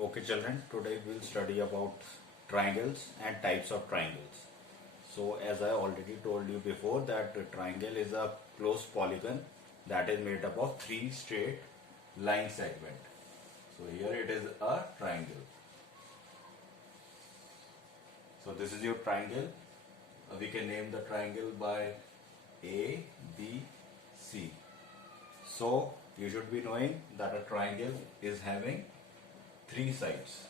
Okay children, today we'll study about triangles and types of triangles. So as I already told you before that a triangle is a closed polygon that is made up of three straight line segments. So here it is a triangle. So this is your triangle. We can name the triangle by A, B, C. So you should be knowing that a triangle is having three sides.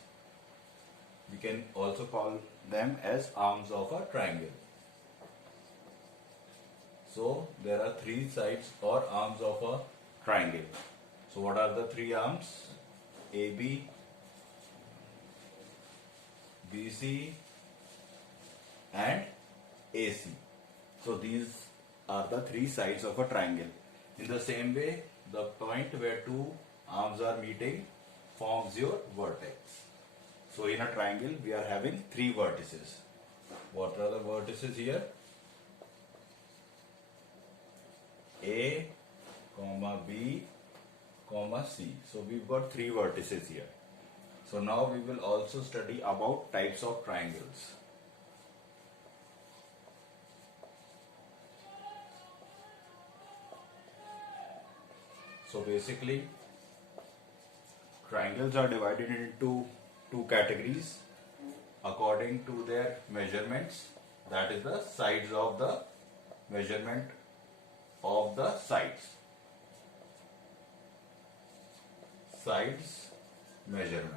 We can also call them as arms of a triangle. So there are three sides or arms of a triangle. So what are the three arms? AB, BC and AC. So these are the three sides of a triangle. In the same way, the point where two arms are meeting forms your vertex. So in a triangle, we are having three vertices. What are the vertices here? A, B, C. So we've got three vertices here. So now we will also study about types of triangles. So basically, triangles are divided into two categories according to their measurements. That is the sides of the measurement of the sides. Sides measurement.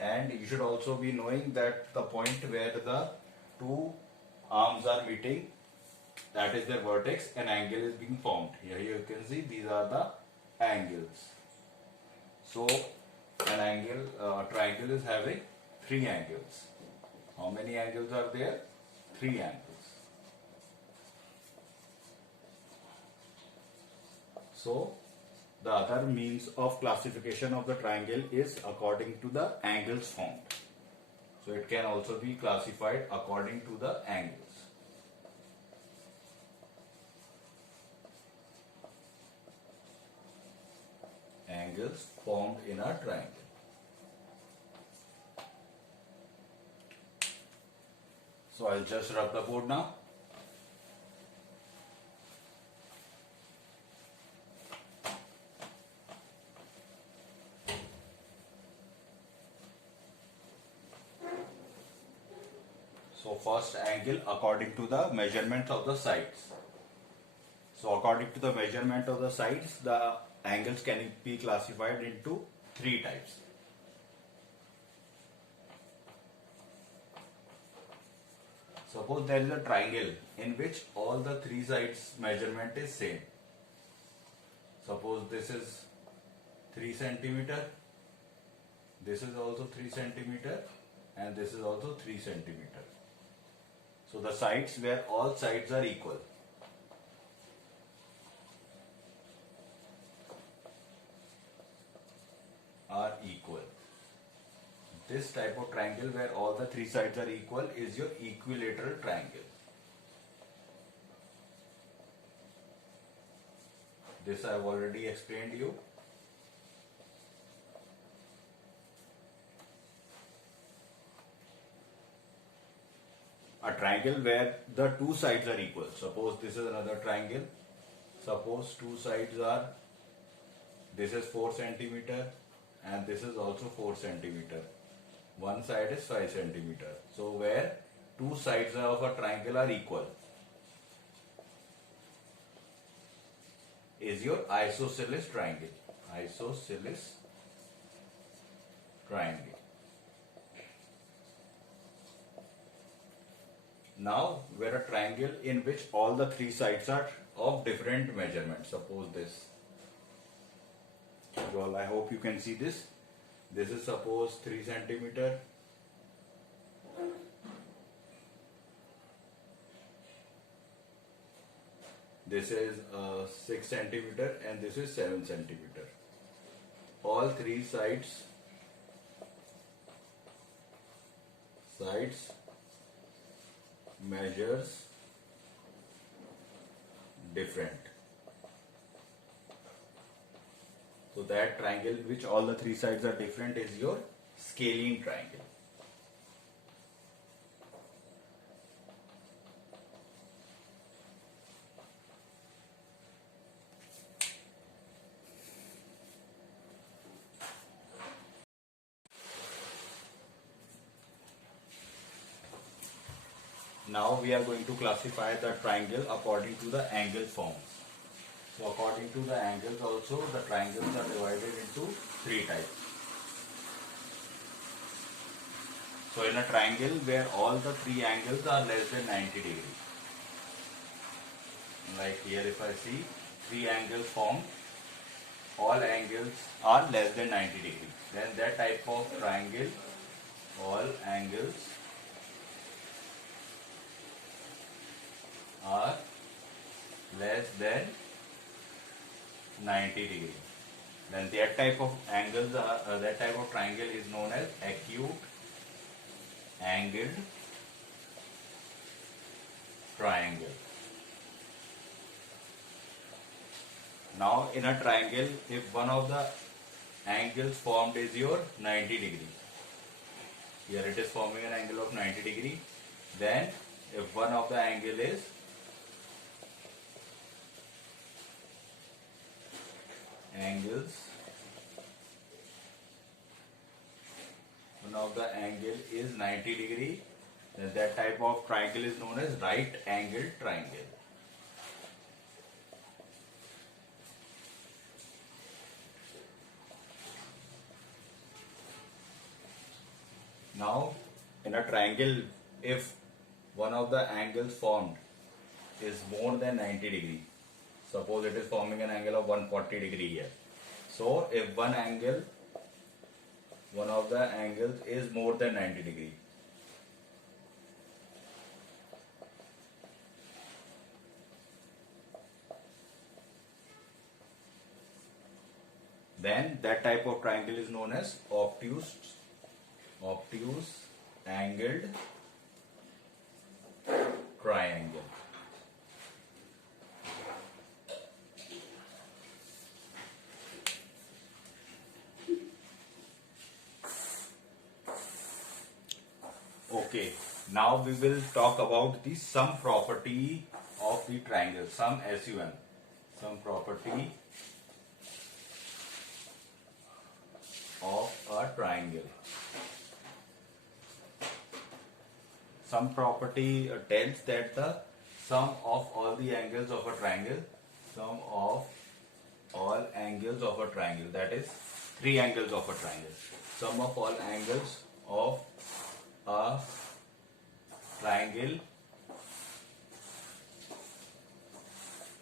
And you should also be knowing that the point where the two arms are meeting, that is their vertex, an angle is being formed. Here you can see these are the angles. So an angle, triangle is having three angles. How many angles are there? Three angles. So the other means of classification of the triangle is according to the angles formed. So it can also be classified according to the angles. Angles formed in a triangle. So I'll just rub the board now. So first angle according to the measurement of the sides. So according to the measurement of the sides, the angles can be classified into three types. Suppose there is a triangle in which all the three sides measurement is same. Suppose this is 3 centimeter, this is also 3 centimeter and this is also 3 centimeter. So the sides where all sides are equal. This type of triangle where all the three sides are equal is your equilateral triangle. This I have already explained you. A triangle where the two sides are equal. Suppose this is another triangle. Suppose two sides are, this is 4 centimeter and this is also 4 centimeter. One side is 5 centimeter. So where two sides of a triangle are equal is your isosceles triangle. Isosceles triangle. Now where a triangle in which all the three sides are of different measurements. Suppose this. Well, I hope you can see this. This is suppose 3 centimeter. This is 6 centimeter and this is 7 centimeter. All three sides measures different. So that triangle which all the three sides are different is your scalene triangle. Now we are going to classify the triangle according to the angle forms. So according to the angles also, the triangles are divided into three types. So in a triangle where all the three angles are less than 90 degrees, like here if I see three angles formed, all angles are less than 90 degrees, then that type of triangle, all angles are less than 90 degrees. Then that type of angles are that type of triangle is known as acute angled triangle. Now in a triangle, if one of the angles formed is your 90 degree, here it is forming an angle of 90 degree, then if one of the angle is one of the angle is 90 degree, then that type of triangle is known as right angled triangle. Now in a triangle, if one of the angles formed is more than 90 degree, suppose it is forming an angle of 140 degree here. So if one of the angles is more than 90 degree, then that type of triangle is known as obtuse angled triangle. Okay, now we will talk about the sum property of the triangle, sum property of a triangle. Sum property tells that the sum of all the angles of a triangle, sum of all angles of a triangle, that is three angles of a triangle, sum of all angles of a triangle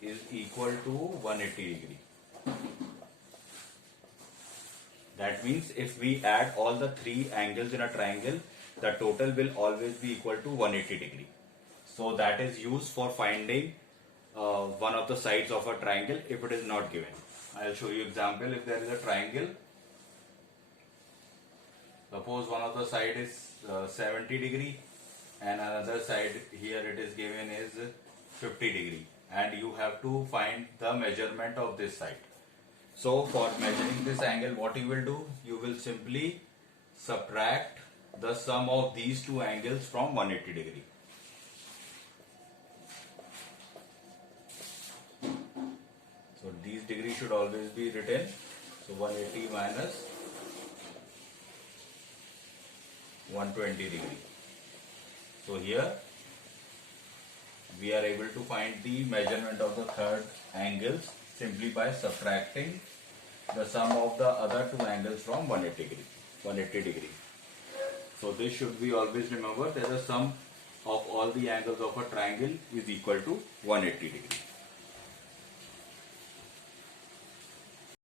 is equal to 180 degree. That means if we add all the three angles in a triangle, the total will always be equal to 180 degree. So that is used for finding one of the sides of a triangle if it is not given. I'll show you example. If there is a triangle, suppose one of the side is 70 degree and another side here it is given is 50 degree, and you have to find the measurement of this side. So for measuring this angle, what you will do, you will simply subtract the sum of these two angles from 180 degree. So these degrees should always be written. So 180 minus 120 degree. So here we are able to find the measurement of the third angles simply by subtracting the sum of the other two angles from 180 degree. So this should be always remembered that the sum of all the angles of a triangle is equal to 180 degree.